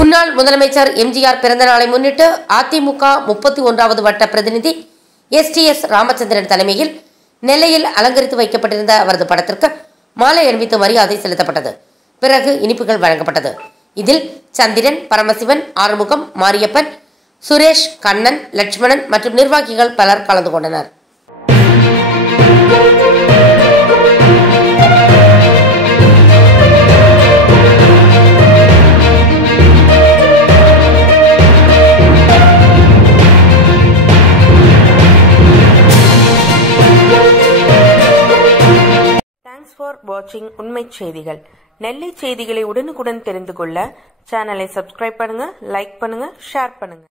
முன்னாள் முதலமைச்சர் எம்ஜிஆர் பிறந்த நாளை முன்னிட்டு அதிமுக 31வது வட்ட பிரதிநிதி STS ராமச்சந்திரன் தலைமையில் நெல்லையில் அலங்கரித்து வைக்கப்பட்டிருந்த அவரது படத்திற்கு மாலை அணிவித்து மரியாதை செலுத்தப்பட்டது. பிறகு இனிப்புகள் வழங்கப்பட்டது. இதில் சந்திரன், பரமசிவன், ஆறுமுகம், மாரியப்பன், சுரேஷ், கண்ணன், லட்சுமணன் மற்றும் நிர்வாகிகள் பலர் கலந்து கொண்டனர். Thanks for watching உண்மை செய்திகள். நெல்லை செய்திகளை உடனுக்குடன் தெரிந்து கொள்ள சேனலை சப்ஸ்கிரைப் பண்ணுங்க, லைக் பண்ணுங்க, ஷேர் பண்ணுங்க.